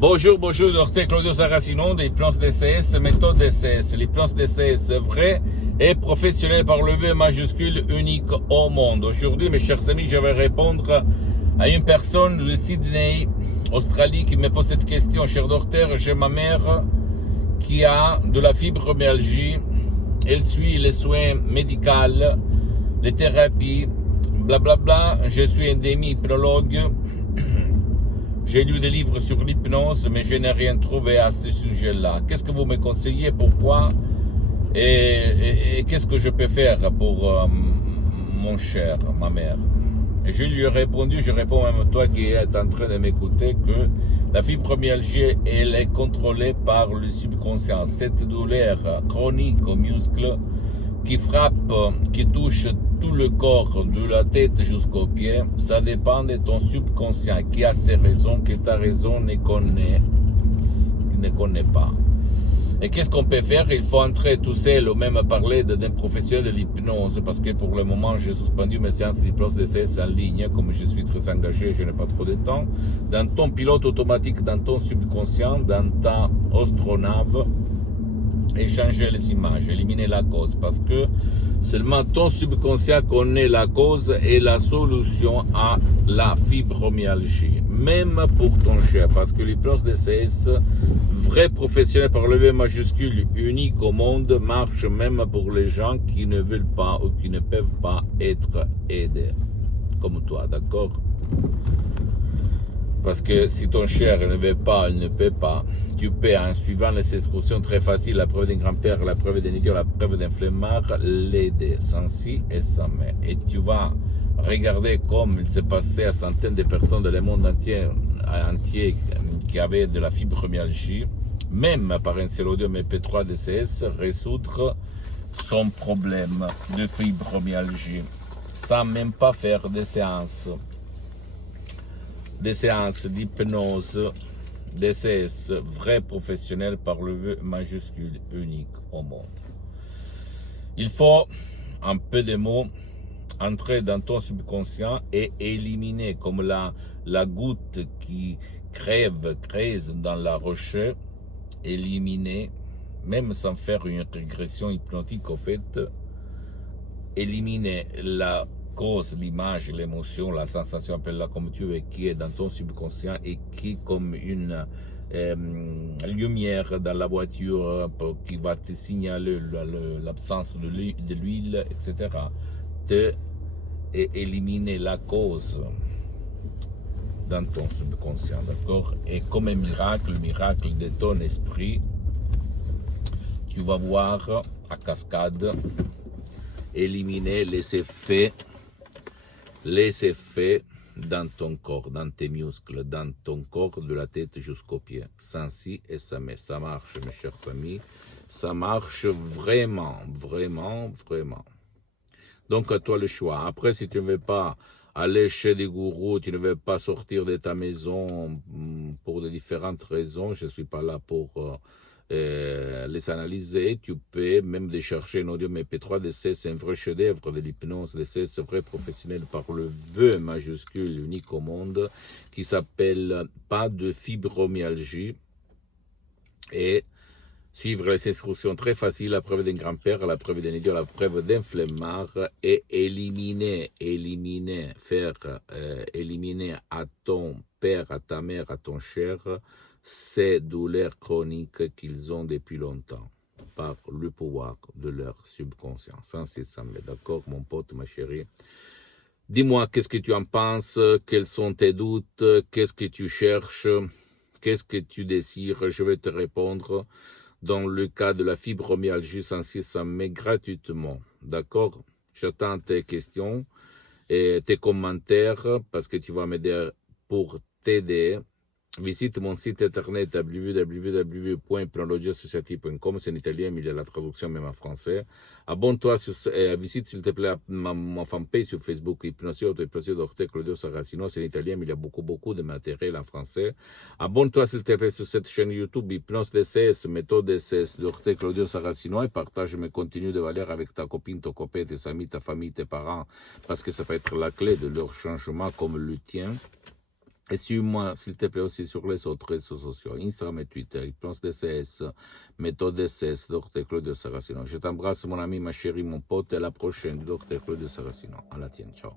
Bonjour, docteur Claudio Saracino des plans DCS, méthode DCS. Les plans DCS vrais et professionnels par le V majuscule unique au monde. Aujourd'hui, mes chers amis, je vais répondre à une personne de Sydney, Australie, qui me pose cette question. Cher docteur, j'ai ma mère qui a de la fibromyalgie. Elle suit les soins médicaux, les thérapies, blablabla. Je suis un demi-hypnologue. J'ai lu des livres sur l'hypnose, mais je n'ai rien trouvé à ce sujet-là. Qu'est-ce que vous me conseillez? Pourquoi? Et qu'est-ce que je peux faire pour mon cher, ma mère? Et je lui ai répondu, je réponds même à toi qui est en train de m'écouter, que la fibromyalgie, elle est contrôlée par le subconscient. Cette douleur chronique aux muscles qui frappe, qui touche tout le corps, de la tête jusqu'aux pieds, ça dépend de ton subconscient qui a ses raisons que ta raison ne connaît pas. Et qu'est-ce qu'on peut faire? Il faut entrer tout seul ou même parler d'un professionnel de l'hypnose, parce que pour le moment, j'ai suspendu mes séances d'hypnose DCS en ligne, comme je suis très engagé, je n'ai pas trop de temps. Dans ton pilote automatique, dans ton subconscient, dans ta astronave, échanger les images, éliminer la cause, parce que seulement ton subconscient connaît la cause et la solution à la fibromyalgie, même pour ton cher, parce que l'hypnose DCS, vrai professionnel par le V majuscule, unique au monde, marche même pour les gens qui ne veulent pas ou qui ne peuvent pas être aidés, comme toi, d'accord? Parce que si ton cher ne veut pas, il ne peut pas, tu peux, en suivant les instructions très faciles, la preuve d'un grand-père, la preuve d'un idiot, la preuve d'un flemmard, l'aider sans si et sans mais. Et tu vas regarder comme il s'est passé à centaines de personnes dans le monde entier qui avaient de la fibromyalgie, même par un seul audio MP3 DCS, résoudre son problème de fibromyalgie, sans même pas faire des séances d'hypnose DCS, vrai professionnel par le V majuscule unique au monde. Il faut, en peu de mots, entrer dans ton subconscient et éliminer, comme la goutte qui crève dans la roche, éliminer, même sans faire une régression hypnotique, au fait, éliminer la cause, l'image, l'émotion, la sensation, appelle-la comme tu veux, qui est dans ton subconscient et qui, comme une lumière dans la voiture qui va te signaler l'absence de l'huile, etc., et éliminer la cause dans ton subconscient, d'accord? Et comme un miracle, le miracle de ton esprit, tu vas voir à cascade éliminer les effets dans ton corps, dans tes muscles, dans ton corps, de la tête jusqu'aux pieds, sans si et sans mais. Ça marche, mes chers amis, ça marche vraiment, vraiment, vraiment. Donc, à toi le choix. Après, si tu ne veux pas aller chez des gourous, tu ne veux pas sortir de ta maison pour de différentes raisons, je ne suis pas là pour les analyser, tu peux même chercher un audio MP3 DC, c'est un vrai chef-d'œuvre de l'hypnose DC, c'est vrai professionnel par le V majuscule unique au monde, qui s'appelle Pas de fibromyalgie, et suivre les instructions très faciles, la preuve d'un grand-père, la preuve d'un idiot, la preuve d'un flemmard, et éliminer à ton père, à ta mère, à ton cher, ces douleurs chroniques qu'ils ont depuis longtemps, par le pouvoir de leur subconscient. Sans mais, d'accord, mon pote, ma chérie? Dis-moi, qu'est-ce que tu en penses? Quels sont tes doutes? Qu'est-ce que tu cherches? Qu'est-ce que tu désires? Je vais te répondre dans le cas de la fibromyalgie sans mais gratuitement, d'accord? J'attends tes questions et tes commentaires parce que tu vas m'aider pour t'aider. Visite mon site internet www.hypnologieassociative.com, c'est en italien, mais il y a la traduction même en français. Abonne-toi, visite s'il te plaît ma fanpage sur Facebook, Hypnosio Docteur Claudio Saracino, c'est en italien, mais il y a beaucoup de matériel en français. Abonne-toi s'il te plaît sur cette chaîne YouTube, Hypnose DCS, méthode DCS, Docteur Claudio Saracino, et partage mes contenus de valeur avec ta copine, ton copain, tes amis, ta famille, tes parents, parce que ça peut être la clé de leur changement comme le tien. Et suis-moi, s'il te plaît, aussi sur les autres réseaux sociaux, Instagram et Twitter, Hypnose DCS, Méthode DCS, Dr Claudio Saracino. Je t'embrasse, mon ami, ma chérie, mon pote, et à la prochaine, Dr Claudio Saracino. À la tienne, ciao.